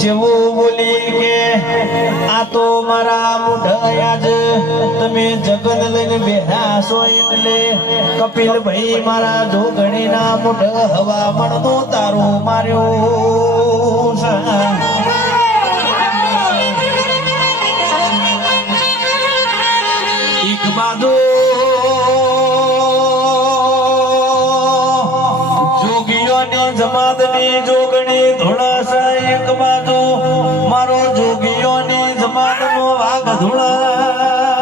જેવું બોલી કે આ તો મારા મુઢયા જ તમે જગન લઈને બેઠા છો એટલે કપિલ ભાઈ મારા જોગણીના મુઢ હવામણ નો તારું માર્યું છે એક બાજુ જોગીઓની જમાતની જોગણી ધોળાસા એક બાજુ મારો જોગીઓની જમાતનો વાઘ ધોળાસા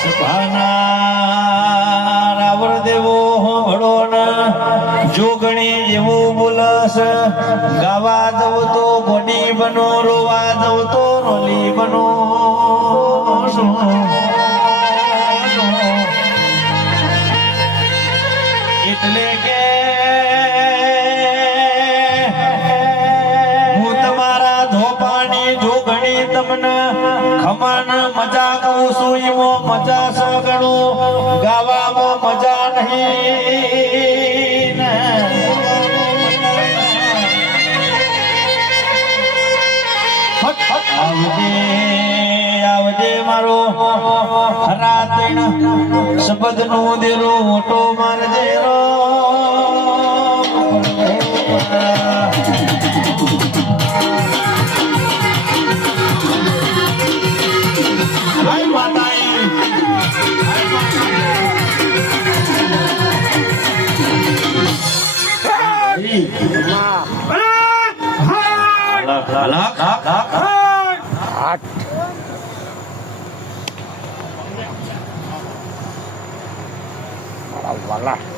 સભાના રાવણ દેવો હોંભળો ના જોગણી એવું બોલસ ગાવા જવું તો ગોડી બનો રોવા જવું તો રોલી બનો એટલે કે હું તમારા ધોપાની જોગણી તમને ખમાન મજા કહું છું એમાં મજા સગણું ગાવામાં મજા નહીં આવજે આવજે મારો રાતણ શબ્દ નો દેરો ઓટો મારજે રો હાય માતાઈ Walah.